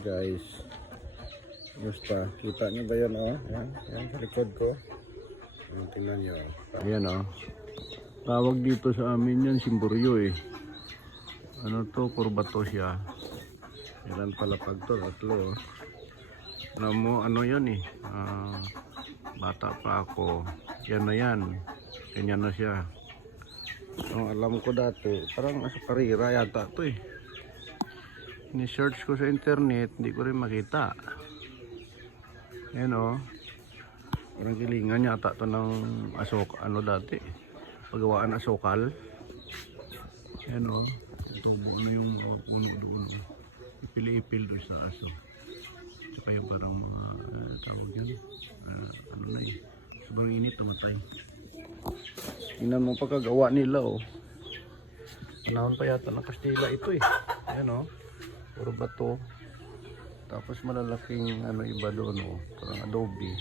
Guys, gusto kita nyo ba yan, oh? Yan sa likod ko. Tingnan nyo. Ayan, oh. Tawag dito sa amin yan simburyo, eh. Ano to, purbato siya. Ilan palapag to, tatlo, oh. Alam mo, ano yan, eh. Bata pa ako. Yan na yan. Ganyan na siya. Alam ko dati, parang nasa karira yata to, eh. Ni-search ko sa internet, hindi ko rin makita. Ayan, oh. Parang kilingan yata to ng asok, ano dati, paggawaan asokal. Ayan, oh. Tubo na yung puno doon. Ipil-ipil doon sa aso. Tsaka yung parang mga tawag yun. Ano na, eh. Sobrang init, namatay. Tingnan mo pagkagawa nila, oh. Panahon pa yata ng Kastila ito, eh. Ayan, oh. Puro bato. Tapos malalaking ano iba doon, oh. Parang adobe.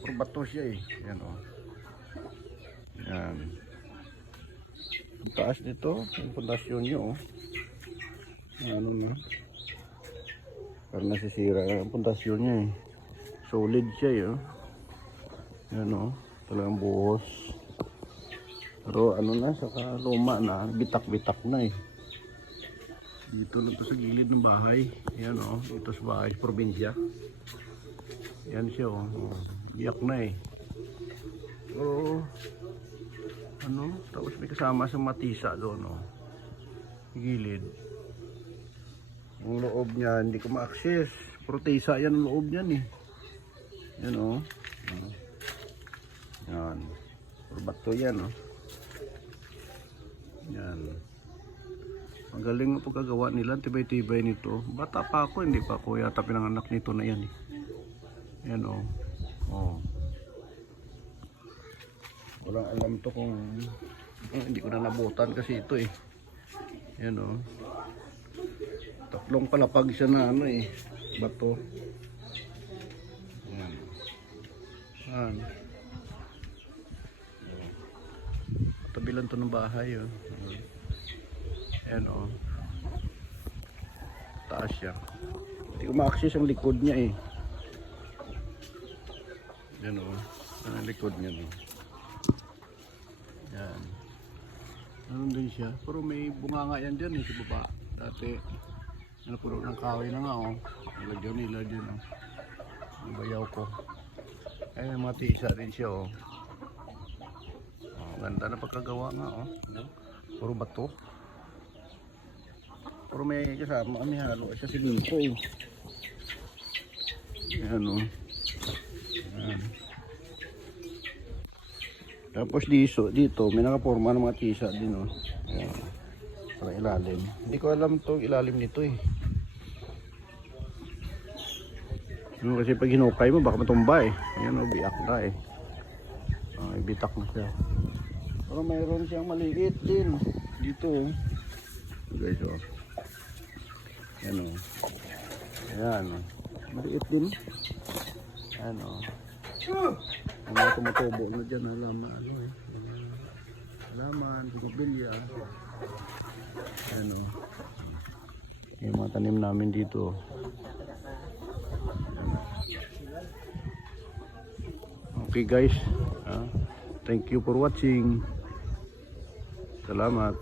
Puro bato siya, eh. Ayan, oh. Ayan. Ang taas nito, yung pundasyon nyo, oh. Ano na. Parang nasisira ang pundasyon niya, eh. Solid siya, eh, oh. Ayan, oh. Talagang buhos. Pero ano na, saka luma na. Bitak-bitak na, eh. Dito lang to sa gilid ng bahay. Ayan, oh. Dito sa bahay, probinsya. Ayan siya, oh. Biyak na, eh. So, ano, tapos may kasama sa matisa doon, oh. Gilid. Ang loob niya, hindi ko ma-access. Protesa yan ang loob niyan, eh. Ayan, oh. Ayan. Purbato yan, oh. Ayan. Ang galing ng pagkagawa nila, tibay-tibay nito. Bata pa ako, hindi pa ako yata pinanganak nito na yan, eh. Ayan, oh. Oh. Walang alam to kung hindi ko na nabutan kasi ito, eh. Ayan, oh. Tatlong palapag siya na ano, eh. Bato. Ayan. Ayan. Tabi lang to ng bahay, oh. Ayan, oh. Taas siya. Hindi ko ma-access ang likod niya, eh. Ayan, oh. Ang likod niya, oh. Ayan. Ano din siya? Pero may bunga nga yan dyan, eh, sa baba. Dati, napuno ng kahoy na nga, oh. Nilagyan nila dyan, oh. Ang bayaw ko. Ayan, matisa rin siya, oh. Oh, ganda na pagkagawa nga, oh. Puro bato. Pero may kasama kami halo sa siminto, eh. Ayan, oh. Ayan. Tapos dito may nakaporma ng mga tisa din, oh. Ayan. Parang ilalim. Hindi ko alam to ilalim nito, eh. Kasi pag hinukay mo baka matumba, eh. Ayan, oh, biyak na, eh. Bitak na siya. Pero mayroon siyang maliit din dito, oh. Guys, oh. Ayan, oh. Ayan, oh. Maliit din. Ayan, oh. Ang mga tumutubo na dyan, halaman, ano, eh. Halaman, bigubilya. Ayan, oh. Yung mga tanim namin dito. Okay, guys. Thank you for watching. Salamat.